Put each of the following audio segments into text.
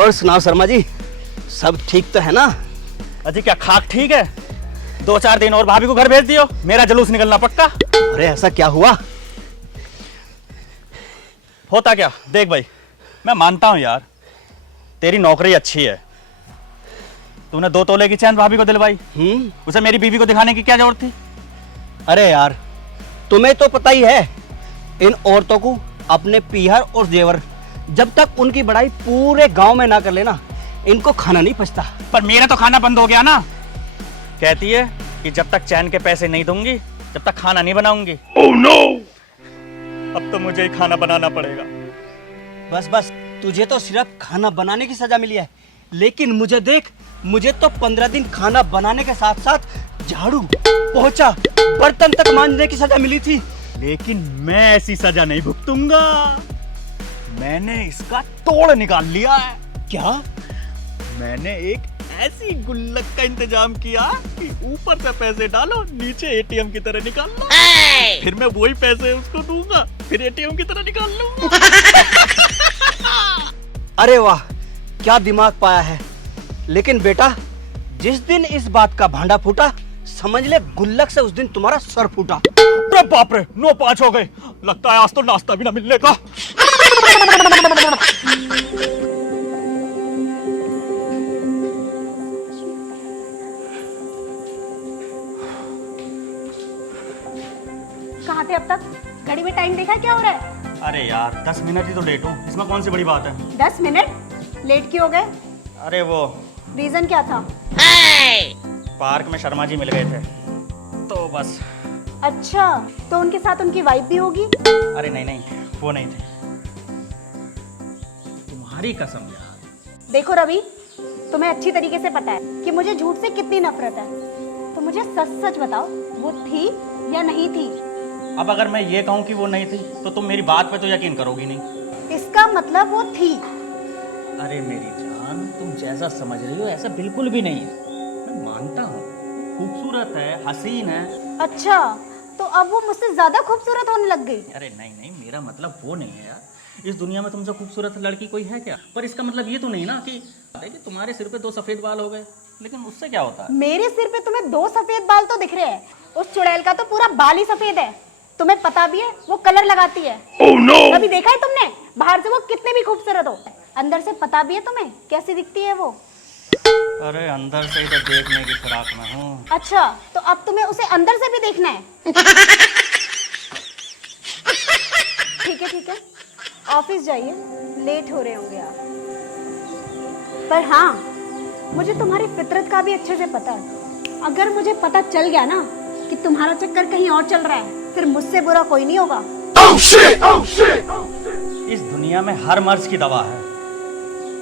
और सुनाओ शर्मा जी, सब ठीक तो है ना? अजी क्या खाक ठीक है? 2-4 दिन और भाभी को घर भेज दियो, मेरा जुलूस निकलना पक्का। अरे ऐसा क्या हुआ? होता क्या देख भाई, मैं मानता हूं यार तेरी नौकरी अच्छी है, तूने 2 तोले की चैन भाभी को दिलवाई, उसे मेरी बीवी को दिखाने की क्या जरूरत थी? अरे यार, तुम्हें तो पता ही है, इन औरतों को अपने पीहर और जेवर जब तक उनकी बड़ाई पूरे गांव में ना कर लेना, इनको खाना नहीं पचता। पर मेरा तो खाना बंद हो गया ना। कहती है कि जब तक चैन के पैसे नहीं दूंगी जब तक खाना नहीं बनाऊंगी। Oh no! अब तो मुझे ही खाना बनाना पड़ेगा। बस बस, तुझे तो सिर्फ खाना बनाने की सजा मिली है, लेकिन मुझे देख, मुझे तो 15 दिन खाना बनाने के साथ साथ झाड़ू, पोंछा, बर्तन तक मांजने की सजा मिली थी। लेकिन मैं ऐसी सजा नहीं भुगतूंगा, मैंने इसका तोड़ निकाल लिया है। क्या? मैंने एक ऐसी गुल्लक का इंतजाम किया कि ऊपर से पैसे डालो, नीचे एटीएम की तरह निकाल लो, फिर मैं वही पैसे उसको दूंगा, फिर एटीएम की तरह निकाल लूंगा। अरे वाह, क्या दिमाग पाया है। लेकिन बेटा, जिस दिन इस बात का भांडा फूटा, समझ ले गुल्लक से उस दिन तुम्हारा सर फूटा। अरे बाप रे, 9-5 हो गए, लगता है आज तो नाश्ता भी ना मिलने का। कहाँ थे अब तक? घड़ी में टाइम देखा क्या हो रहा है? अरे यार 10 मिनट ही तो लेट हूँ, इसमें कौन सी बड़ी बात है। 10 मिनट लेट क्यों हो गए? अरे वो रीजन क्या था? पार्क में शर्मा जी मिल गए थे तो बस। अच्छा, तो उनके साथ उनकी वाइफ भी होगी? अरे नहीं नहीं, वो नहीं थे। तुम्हारी कसम यार। देखो रवि, तुम्हें अच्छी तरीके से पता है कि मुझे झूठ से कितनी नफरत है, तो मुझे सच सच बताओ, वो थी या नहीं थी? अब अगर मैं ये कहूँ कि वो नहीं थी तो तुम मेरी बात पे तो यकीन करोगी नहीं। इसका मतलब वो थी। अरे मेरी जान, तुम जैसा समझ रही हो ऐसा बिल्कुल भी नहीं है। मैं मानता हूँ खूबसूरत है, हसीन है। अच्छा, तो अब वो मुझसे ज्यादा खूबसूरत होने लग गई? अरे नहीं नहीं, मेरा मतलब वो नहीं है यार। इस दुनिया में तुमसे खूबसूरत लड़की कोई है क्या? पर इसका मतलब ये तो नहीं ना कि तुम्हारे सिर पे 2 सफेद बाल हो गए, लेकिन उससे क्या होता है? मेरे सिर पे तुम्हें 2 सफेद बाल तो दिख रहे हैं, उस चुड़ैल का तो पूरा बाल ही सफेद है। तुम्हें पता भी है वो कलर लगाती है। Oh no! अभी देखा है तुमने बाहर से वो कितने भी खूबसूरत हो, अंदर से पता भी है तुम्हें कैसी दिखती है वो? अरे अंदर से ही तो देखने की फिराक में हूँ। अच्छा, तो अब तुम्हें उसे अंदर से भी देखना है? ठीक है ठीक है, ऑफिस जाइए, लेट हो रहे होंगे आप। पर हाँ, मुझे तुम्हारी फितरत का भी अच्छे से पता है। अगर मुझे पता चल गया ना कि तुम्हारा चक्कर कहीं और चल रहा है, फिर मुझसे बुरा कोई नहीं होगा। Oh shit! Oh shit! इस दुनिया में हर मर्ज की दवा है,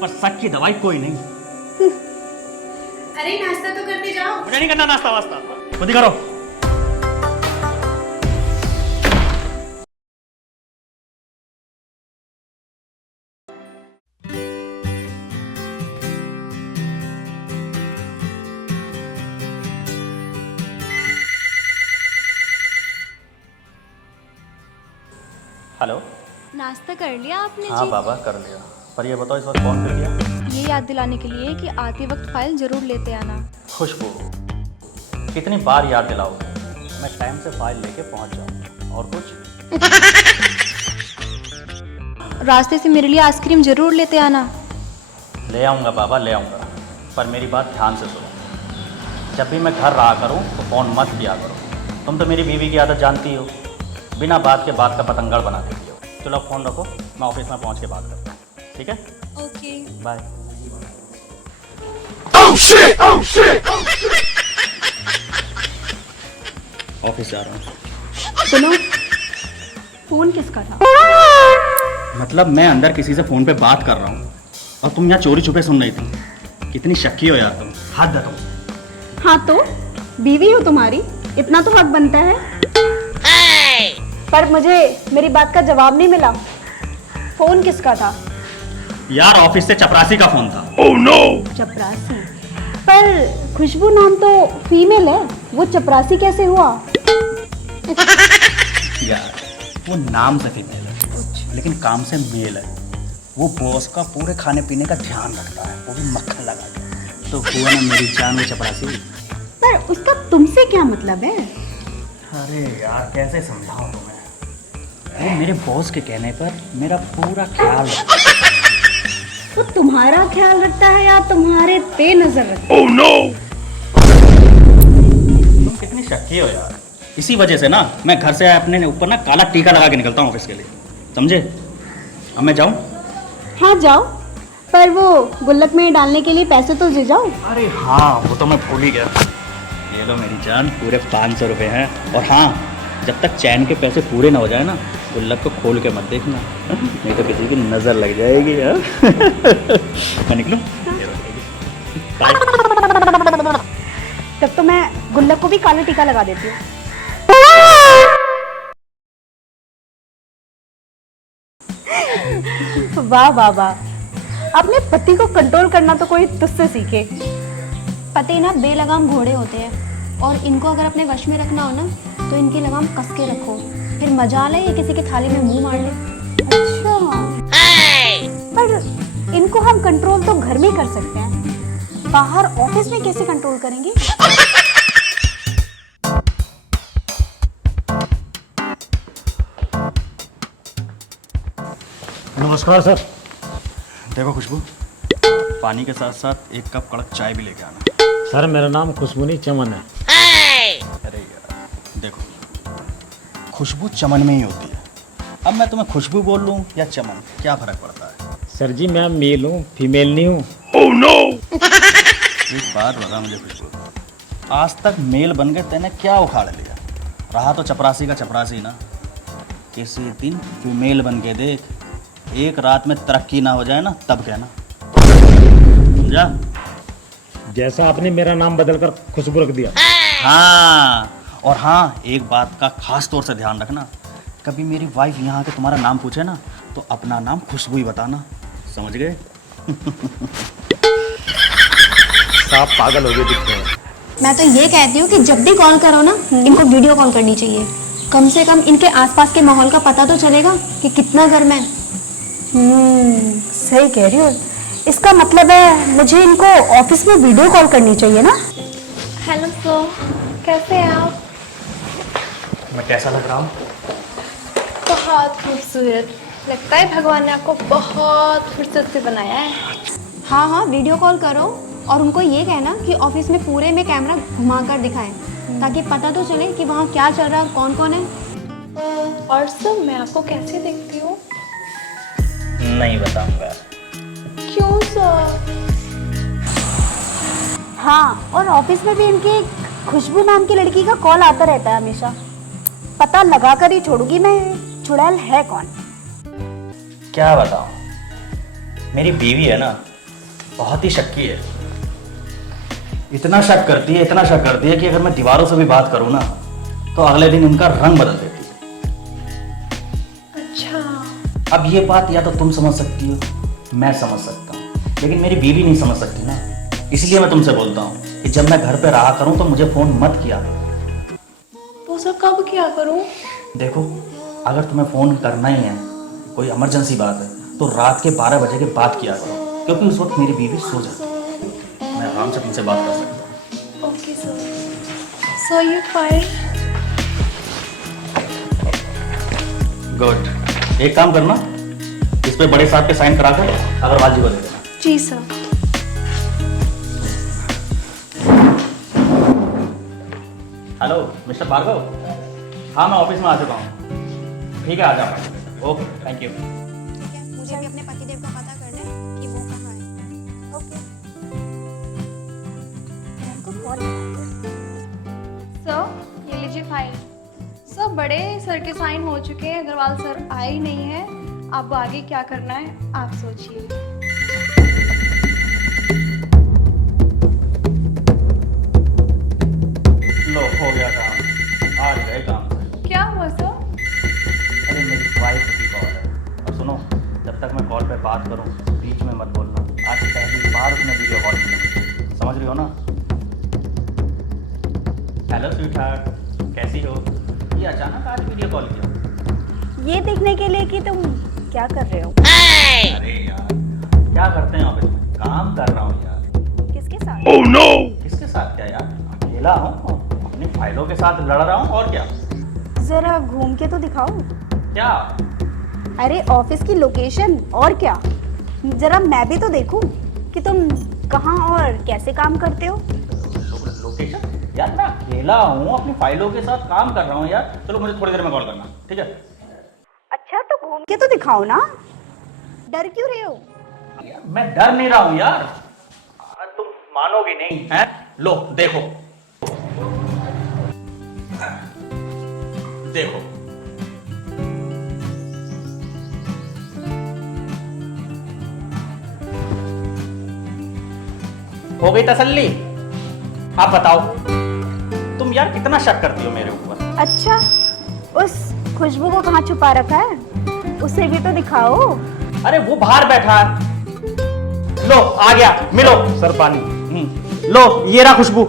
पर शक की दवाई कोई नहीं। अरे नाश्ता तो करते जाओ। मुझे नहीं करना नाश्ता वास्ता, खुद ही करो। हेलो। नाश्ता कर लिया आपने? हाँ जी बाबा कर लिया, पर ये बताओ इस वक्त फोन कर दिया? ये याद दिलाने के लिए कि आते वक्त फाइल जरूर लेते आना। खुशबू, कितनी बार याद दिलाओगे? मैं टाइम से फाइल लेके पहुंच जाऊंगा। और कुछ? रास्ते से मेरे लिए आइसक्रीम जरूर लेते आना। ले आऊँगा बाबा, ले आऊँगा, पर मेरी बात ध्यान से सुनो। जब भी मैं घर रहा करूँ तो फ़ोन मत किया करो। तुम तो मेरी बीवी की आदत जानती हो, बिना बात के बात का पतंगड़ बना देती हो। चलो फ़ोन रखो, मैं ऑफिस में पहुँच के बात करता हूँ, ठीक है? Okay bye. Oh shit! Oh shit! Office जा रहा हूँ। सुनो, फोन किसका था? मतलब मैं अंदर किसी से फ़ोन पे बात कर रहा हूँ और तुम यहाँ चोरी छुपे सुन रही थी। कितनी शक्की हो यार तुम, हद है तुम। हाँ तो बीवी हो तुम्हारी, इतना तो हक बनता है। पर मुझे मेरी बात का जवाब नहीं मिला। फोन किसका था? यार ऑफिस से चपरासी का फ़ोन था। Oh no! चपरासी? पर खुशबू नाम तो फीमेल है, वो चपरासी कैसे हुआ? यार वो नाम से फीमेल है, लेकिन काम से मेल है। वो बॉस का पूरे खाने पीने का ध्यान रखता है, वो भी मक्खन लगा के। तो हुआ ना मेरी जान में चपरासी। पर उसका तुमसे क्या मतलब है? अरे यार कैसे समझाऊं तुम्हें, वो मेरे बॉस के कहने पर मेरा पूरा ख्याल रखता है। वो तुम्हारा ख्याल रखता है या तुम्हारे पे नजर रखता है? तुम कितनी शक्की हो यार। इसी वजह से ना मैं घर से अपने ऊपर ना काला टीका लगा के निकलता हूँ ऑफिस के लिए, समझे? अब मैं जाऊँ? हाँ जाओ, पर वो गुल्लक में डालने के लिए पैसे तो दे जाओ। अरे हाँ, वो तो मैं भूल ही गया। ये लो मेरी जान, पूरे 500 रुपये हैं। और हाँ, जब तक चैन के पैसे पूरे ना हो जाए ना, गुल्लक को खोल के मत देखना, नहीं तो किसी की नज़र लग जाएगी। मैं निकलूं? बाय। तब तो मैं गुल्लक को भी काला टीका लगा देती हूँ। वाह वाह वाह, अपने पति को कंट्रोल करना तो कोई तुझसे सीखे। पति ना बेलगाम घोड़े होते हैं, और इनको अगर अपने वश में रखना हो ना तो इनकी लगाम कस के रखो, फिर मजा ले ये किसी की थाली में मुंह मार ले। अच्छा, पर इनको हम कंट्रोल तो घर में कर सकते हैं, बाहर ऑफिस में कैसे कंट्रोल करेंगे? नमस्कार सर। देखो खुशबू, पानी के साथ साथ एक कप कड़क चाय भी लेके आना। सर मेरा नाम खुशबू चमन है। अरे यार देखो, खुशबू चमन में ही होती है। अब मैं तुम्हें खुशबू बोल लूँ या चमन, क्या फर्क पड़ता है? सर जी मैं मेल हूँ, फीमेल नहीं हूँ। एक बात बता मुझे खुशबू, आज तक मेल बन के तेने क्या उखाड़ लिया? रहा तो चपरासी का चपरासी ना, किसी दिन फीमेल बन के देख, एक रात में तरक्की ना हो जाए ना तब कहना, समझा? जैसा आपने मेरा नाम बदलकर खुशबू रख दिया। हाँ, और हाँ एक बात का खास तौर से ध्यान रखना, कभी मेरी वाइफ यहाँ के तुम्हारा नाम पूछे ना तो अपना नाम खुशबू ही बताना, समझ गए? साफ पागल हो गए दिखते हैं। मैं तो ये कहती हूँ कि जब भी कॉल करो ना इनको वीडियो कॉल करनी चाहिए, कम से कम इनके आसपास के माहौल का पता तो चलेगा कि कितना गर्म है। सही कह रही हो। इसका मतलब है मुझे इनको ऑफिस में वीडियो कॉल करनी चाहिए ना? हेलो सर, कैसे हैं आप? मैं कैसा लग रहा हूँ? बहुत खूबसूरत लगता है, भगवान ने आपको बहुत फुर्सत से बनाया है। हाँ हाँ, वीडियो कॉल करो और उनको ये कहना कि ऑफिस में पूरे में कैमरा घुमा कर दिखाएं, ताकि पता तो चले कि वहाँ क्या चल रहा है, कौन कौन है। और सर मैं आपको कैसे देखती हूँ? नहीं बताऊंगा। क्यों सर? हाँ, और ऑफिस में भी इनके खुशबू नाम की लड़की का कॉल आता रहता है हमेशा। पता लगा कर ही छोड़ूंगी मैं, चुड़ैल है कौन। क्या बताऊं, मेरी बीवी है ना, बहुत ही शक्की है। इतना शक करती है, इतना शक करती है कि अगर मैं दीवारों से भी बात करूं ना तो अगले दिन इनका रंग बदल देती है। अच्छा, अब ये बात या तो तुम समझ सकती हो, मैं समझ सकता हूँ, लेकिन मेरी बीवी नहीं समझ सकती ना। इसलिए मैं तुमसे बोलता हूँ कि जब मैं घर पे रहा करूँ तो मुझे फ़ोन मत किया करो। तो सर कब क्या करूँ? देखो, अगर तुम्हें फ़ोन करना ही है, कोई इमरजेंसी बात है, तो रात के 12 बजे के बाद किया करो, क्योंकि उस वक्त मेरी बीवी सो जाती है, मैं आराम से तुमसे बात कर सकता हूँ। Okay sir. So you fine? Good. एक काम करना, इस पे बड़े साहब के साइन करा कर अग्रवाल जी को दे देना। जी सर। हेलो मिस्टर भार्गव, हाँ मैं ऑफिस में आ चुका हूँ। ठीक है, आ जाओ। Okay, thank you. मुझे भी अपने पतिदेव का पता करना है कि वो कहाँ है। ओके। सर ये लीजिए फाइल। सर बड़े सर के साइन हो चुके हैं, अग्रवाल सर आए ही नहीं है। अब आगे क्या करना है आप सोचिए। लो, हो गया काम, आज गए काम से। क्या हुआ सर? अरे मेरी वाइफ की कॉल है, और सुनो, जब तक मैं कॉल पे बात करूँ बीच में मत बोलना। आज पहली बार उसने वीडियो कॉल की, समझ रही हो ना? हेलो स्वीटहार्ट, कैसी हो? ये अचानक आज वीडियो कॉल किया? ये देखने के लिए कि तुम क्या कर रहे हो। अरे यार क्या करते हैं ऑफिस में? काम कर रहा हूँ यार। किसके साथ? किसके साथ क्या यार, अकेला हूँ, अपनी फाइलों के साथ लड़ रहा हूँ और क्या। जरा घूम के तो दिखाओ। क्या? अरे ऑफिस की लोकेशन और क्या, जरा मैं भी तो देखूं कि तुम कहाँ और कैसे काम करते हो। लोकेशन? यार मैं अकेला हूँ, अपनी फाइलों के साथ काम कर रहा हूँ यार। चलो मुझे थोड़ी देर में कॉल करना, ठीक है? अच्छा तो घूम के तो दिखाओ ना, डर क्यों रहे हो? यार, मैं डर नहीं रहा हूँ यार, तुम मानोगी नहीं है। लो देखो, देखो हो गई तसल्ली? आप बताओ, तुम यार कितना शक करती हो मेरे ऊपर? अच्छा, उस खुशबू को कहाँ छुपा रखा है, उसे भी तो दिखाओ। अरे वो बाहर बैठा है। लो आ गया, मिलो सर पानी। लो ये रहा खुशबू।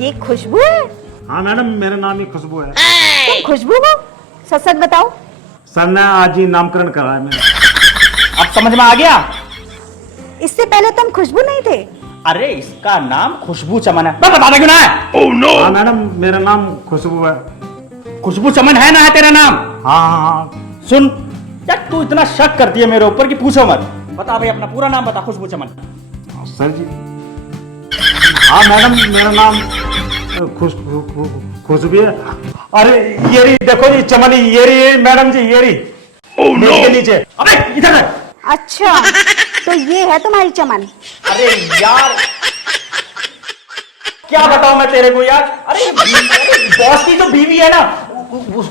ये खुशबू है? हाँ मैडम, मेरा नाम ही खुशबू है। तुम खुशबू हो? सच सच बताओ। सर ने आज ही नामकरण करा है मेरा। अब समझ में आ गया? इससे पहले तुम खुशबू नहीं थे? अरे इसका नाम खुशबू चमन है। मैं बताना क्यों ना है? हाँ मैडम, मेरा नाम खुशबू है। खुशबू चमन है ना है तेरा नाम? हाँ हाँ हाँ। सुन यार, तू इतना शक करती है मेरे ऊपर कि पूछो मत। बता भाई अपना पूरा नाम बता, खुशबू चमन। सर जी, हाँ मैडम, मेरा नाम खुशबू है। अरे ये रही, देखो जी चमन, ये रही मैडम जी, ये रही के नीचे। अबे इधर है। अच्छा तो ये है तुम्हारी चमन? अरे यार क्या बताऊं मैं तेरे को यार। अरे बॉस की जो बीवी है ना,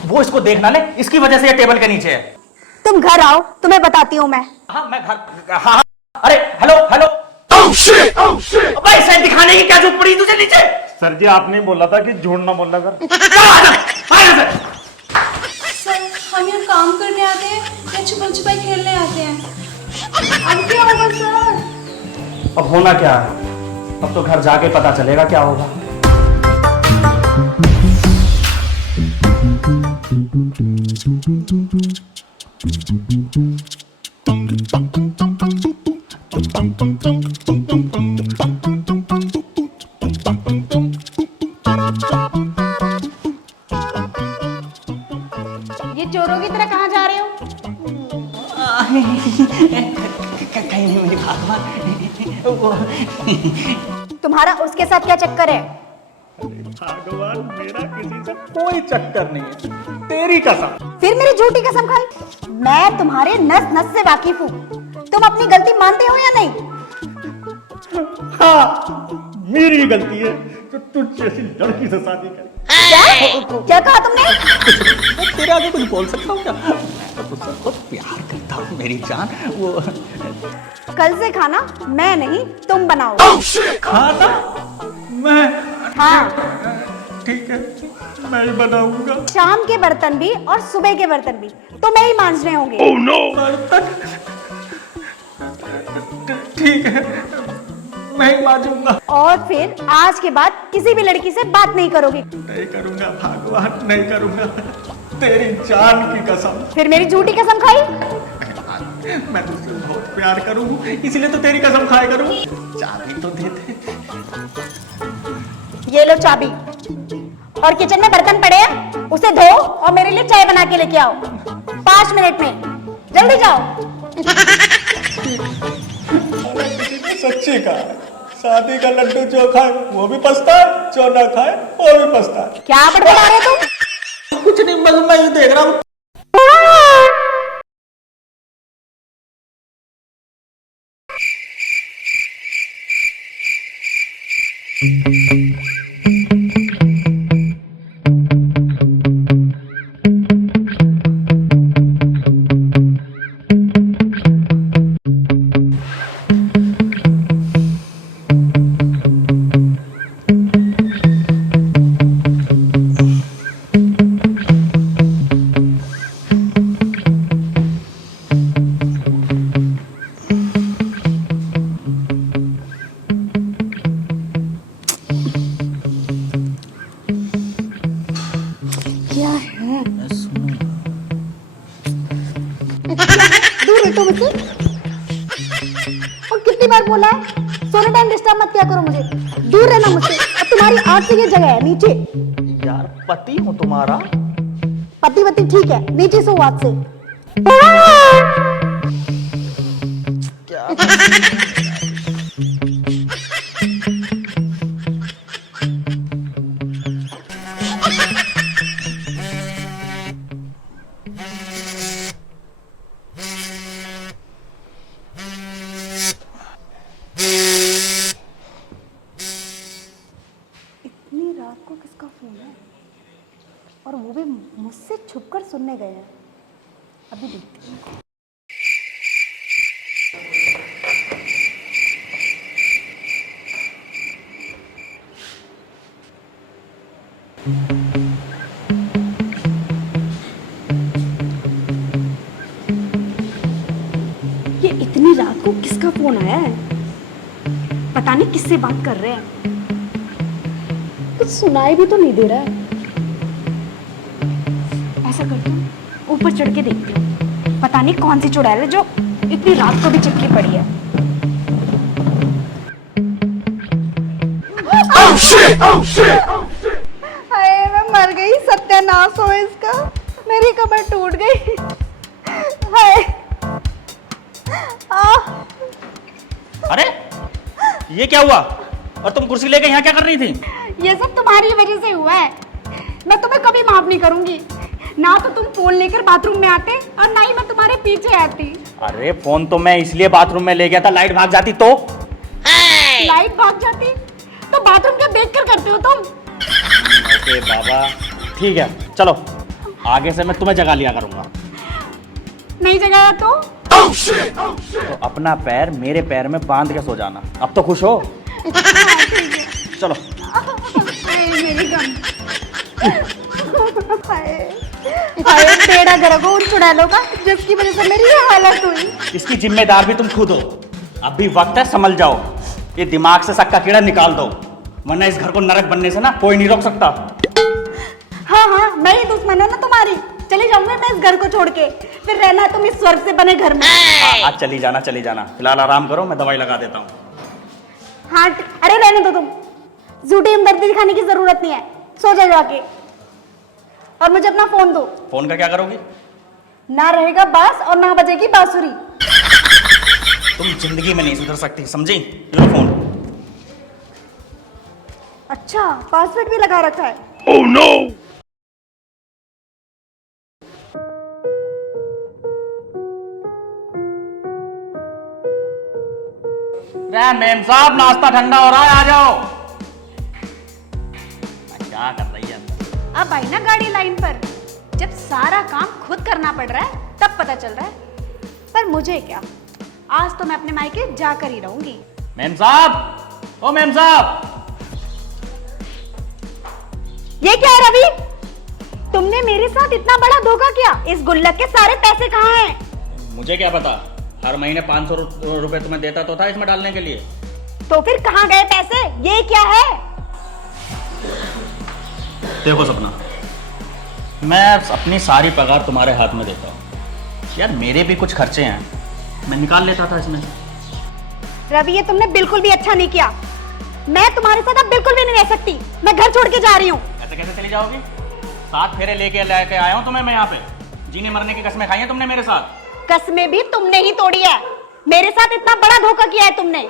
वो इसको देखना ले, इसकी वजह से ये टेबल के नीचे है। तुम घर आओ, तुम्हें बताती हूँ मैं। हाँ मैं घर, हाँ। अरे हेलो हेलो। अबे इसे दिखाने की क्या जरूरत पड़ी तुझे नीचे? सर जी आपने बोला था कि झूठ ना बोला कर। सर हम यहाँ काम करने आते हैं या छुपन छुपाई खेलने आते हैं? अब क्या होगा सर? अब होना क्या है? अब तो घर जाके पता चलेगा क्या होगा। ये चोरों की तरह कहाँ जा रहे हो? कहीं नहीं मेरी भागवान। तुम्हारा उसके साथ क्या चक्कर है? भगवान, मेरा किसी से कोई चक्कर नहीं है, तेरी कसम। फिर मेरी झूठी कसम खाई? मैं तुम्हारे नस नस से वाकिफ हूँ, तुम अपनी गलती मानते हो या नहीं? हाँ मेरी गलती है जो तुझ जैसी लड़की से शादी करी। क्या कहा तुमने? तेरे आगे कुछ बोल सकता हूँ क्या? मैं तुझसे बहुत प्यार करता हूँ मेरी जान। वो कल से खाना मैं नहीं तुम बनाओ। खाना मैं? हाँ ठीक है, मैं ही बनाऊंगा। शाम के बर्तन भी और सुबह के बर्तन भी तुम्हें ही मांजने होंगे। बर्तन? ठीक है, मैं ही मांजूंगा। और फिर आज के बाद किसी भी लड़की से बात नहीं करोगे। नहीं करूंगा भगवान, नहीं करूंगा, तेरी जान की कसम। फिर मेरी झूठी कसम खाई? मैं तुझसे बहुत प्यार करूं, इसलिए तो तेरी कसम खाए करूं। चाबी तो दे दे। ये लो चाबी, और किचन में बर्तन पड़े हैं उसे धो और मेरे लिए चाय बना के लेके आओ 5 मिनट में, जल्दी जाओ। सच्ची कहा है, शादी का लड्डू जो खाए वो भी पछताए, जो ना खाए वो भी पछताए। क्या बड़बड़ा रहे तुम? कुछ नहीं, बस मैं ये देख रहा हूँ। डिस्टर्ब मत किया करो मुझे, दूर रहना मुझसे। अब तुम्हारी आज से ये जगह है नीचे। यार पति हूँ तुम्हारा। पति वति ठीक है, नीचे सो आज से। इतनी रात को किसका फोन है, और वो भी मुझसे छुपकर सुनने गए हैं। अभी देखती हूँ। ये इतनी रात को किसका फोन आया है? पता नहीं किससे बात कर रहे हैं। कुछ सुनाई भी तो नहीं दे रहा है। ऐसा करती हूँ, ऊपर चढ़ के देखती हूँ, पता नहीं कौन सी चुड़ैल है जो इतनी रात को भी चिपकी पड़ी है। हाय मैं मर गई, सत्यानाश हो इसका, मेरी कमर टूट गई। हाय अरे ये क्या हुआ? और तुम कुर्सी लेके यहाँ क्या कर रही थी? ये सब तुम्हारी वजह से हुआ है। मैं तुम्हें कभी माफ नहीं करूंगी। ना तो तुम फोन लेकर बाथरूम में आते और ना ही मैं तुम्हारे पीछे आती। अरे फोन तो मैं इसलिए बाथरूम में ले गया था, लाइट भाग जाती तो। लाइट भाग जाती तो बाथरूम क्या देख कर करते हो तुम? ओके बाबा ठीक है, चलो आगे से मैं तुम्हें जगा लिया करूंगा। नहीं जगाया तो तो अपना पैर मेरे पैर में बांध के सो जाना। अब तो खुश हो? चलो। मेरी गम। हाय टेढ़ा गरगो उन चुड़ैलों का, जिसकी वजह से मेरी ये हालत हुई। इसकी जिम्मेदार भी तुम खुद हो। अब भी वक्त है, संभल जाओ। ये दिमाग से शक का कीड़ा निकाल दो, वरना इस घर को नरक बनने से ना कोई नहीं रोक सकता। हाँ हाँ, मैं ही दुश्मन हूँ ना तुम्हारी। चली जाऊंगी मैं इस घर को छोड़ के, फिर रहना तुम इस स्वर्ग से बने घर में। आज चली जाना चली जाना, फिलहाल आराम करो, मैं दवाई लगा देता हूँ। हाँ अरे रहने दो, तुम झूठी हमदर्दी दिखाने की जरूरत नहीं है। सो जाओ जाके, और मुझे अपना फोन दो। फोन का क्या करोगी? ना रहेगा बांस और ना बजेगी बांसुरी। तुम जिंदगी में नहीं सुधर सकती, समझी? लो फोन। अच्छा पासवर्ड भी लगा रखा है। Oh no! मेम साहब नाश्ता ठंडा हो रहा है, आ जाओ। क्या कर रही है? अब आई ना गाड़ी लाइन पर। जब सारा काम खुद करना पड़ रहा है तब पता चल रहा है। पर मुझे क्या, आज तो मैं अपने मायके जाकर ही रहूंगी। मेम साहब, ओ मेम साहब। ये क्या है रवि, तुमने मेरे साथ इतना बड़ा धोखा किया। इस गुल्लक के सारे पैसे कहाँ हैं? मुझे क्या पता, हर महीने 500 रुपए तुम्हें देता तो था इसमें डालने के लिए। तो फिर कहाँ गए पैसे? ये क्या है? देखो सपना, मैं अपनी सारी पगार तुम्हारे हाथ में देता हूँ। यार मेरे भी कुछ खर्चे हैं, मैं निकाल लेता था इसमें। रवि ये तुमने बिल्कुल भी अच्छा नहीं किया। मैं तुम्हारे साथ अब बिल्कुल भी नहीं रह सकती। मैं घर छोड़ के जा रही हूँ। ऐसे कैसे चली जाओगी? 7 फेरे लेके आया हूँ तुम्हें मैं यहाँ पे। जीने मरने की कसमें खाई हैं तुमने मेरे साथ। कसमें भी तुमने ही तोड़ी है। मेरे साथ इतना बड़ा धोखा किया है तुमने।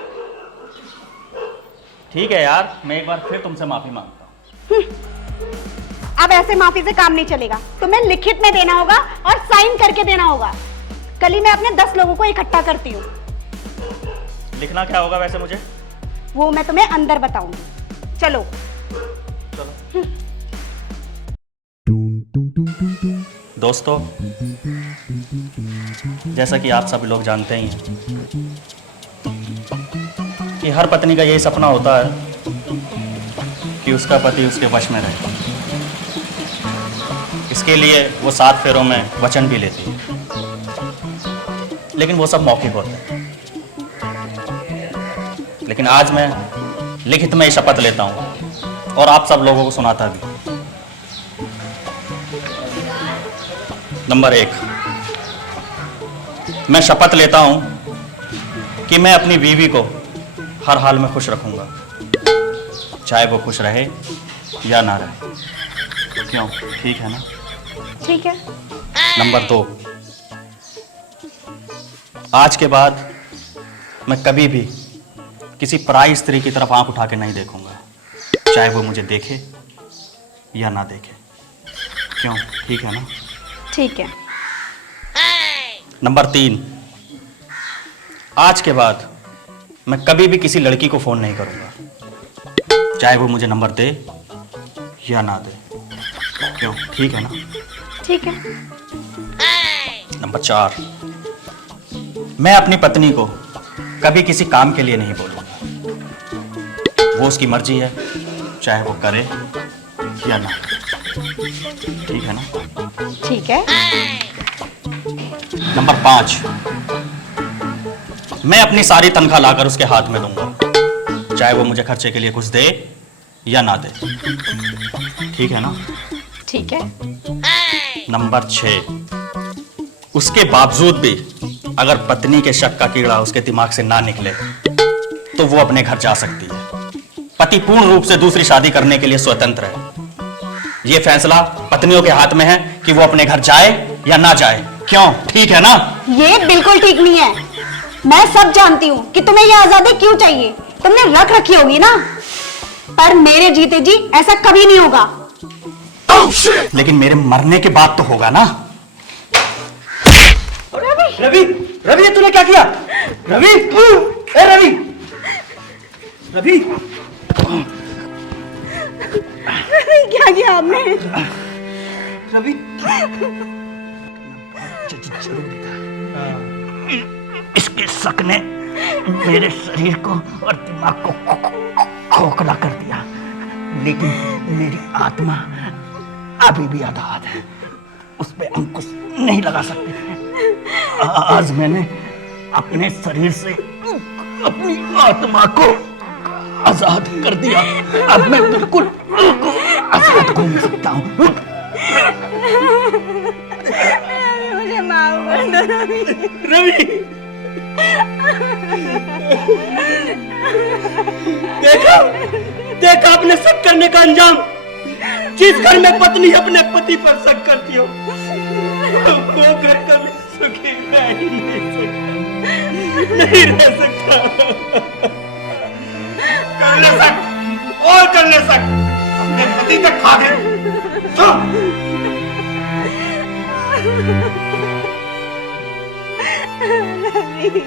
ठीक है यार, मैं एक बार फिर तुमसे माफी मांगता हूँ। अब ऐसे माफी से काम नहीं चलेगा। तुम्हें लिखित में देना होगा और साइन करके देना होगा। कल ही मैं अपने 10 लोगों को इकट्ठा करती हूँ। लिखना क्या होगा वैसे मुझे? वो मैं तुम्हें अंदर बताऊंगी। चलो चलो। दोस्तों, जैसा कि आप सभी लोग जानते ही हैं कि हर पत्नी का यही सपना होता है कि उसका पति उसके वश में रहे। इसके लिए वो 7 फेरों में वचन भी लेती है, लेकिन वो सब मौखिक होते हैं। लेकिन आज मैं लिखित में ही शपथ लेता हूँ और आप सब लोगों को सुनाता भी। नंबर 1, मैं शपथ लेता हूं कि मैं अपनी बीवी को हर हाल में खुश रखूंगा, चाहे वो खुश रहे या ना रहे। क्यों, ठीक है ना? ठीक है। नंबर 2, आज के बाद मैं कभी भी किसी पराई स्त्री की तरफ आंख उठा के नहीं देखूंगा, चाहे वो मुझे देखे या ना देखे। क्यों, ठीक है ना? ठीक है। नंबर 3, आज के बाद मैं कभी भी किसी लड़की को फोन नहीं करूंगा, चाहे वो मुझे नंबर दे या ना दे। क्यों, ठीक है ना? ठीक है। नंबर 4, मैं अपनी पत्नी को कभी किसी काम के लिए नहीं बोलूंगा, वो उसकी मर्जी है, चाहे वो करे या ना। ठीक है ना? ठीक है। नंबर 5, मैं अपनी सारी तनख्वाह लाकर उसके हाथ में दूंगा, चाहे वो मुझे खर्चे के लिए कुछ दे या ना दे। ठीक है ना? ठीक है। नंबर 6, उसके बावजूद भी अगर पत्नी के शक का कीड़ा उसके दिमाग से ना निकले तो वो अपने घर जा सकती है। पति पूर्ण रूप से दूसरी शादी करने के लिए स्वतंत्र है। ये फैसला पत्नियों के हाथ में है कि वो अपने घर जाए या ना जाए। क्यों, ठीक है ना? ये बिल्कुल ठीक नहीं है। मैं सब जानती हूँ कि तुम्हें ये आजादी क्यों चाहिए, तुमने रख रखी होगी ना, पर मेरे जीते जी ऐसा कभी नहीं होगा। लेकिन मेरे मरने के बाद तो होगा ना? रवि, रवि ये तूने क्या किया? रवि, ए रवि, रवि, क्या किया आपने? रवि, इसके शक ने मेरे शरीर को और दिमाग को खोखला कर दिया, लेकिन मेरी आत्मा अभी भी आजाद है, उस पे अंकुश नहीं लगा सकते। आज मैंने अपने शरीर से अपनी आत्मा को आजाद कर दिया। अब मैं बिल्कुल आजाद घूम सकता हूँ। मुझे माफ कर दो रवि। रवि, देखा, देखा अपने शक करने का अंजाम। जिस घर में पत्नी अपने पति पर शक करती हो, वो घर कभी सुखी रह ही नहीं सकता, नहीं रह सकता। कर ले सक और कर ले सक, अपने पति तक खा गए। रवि।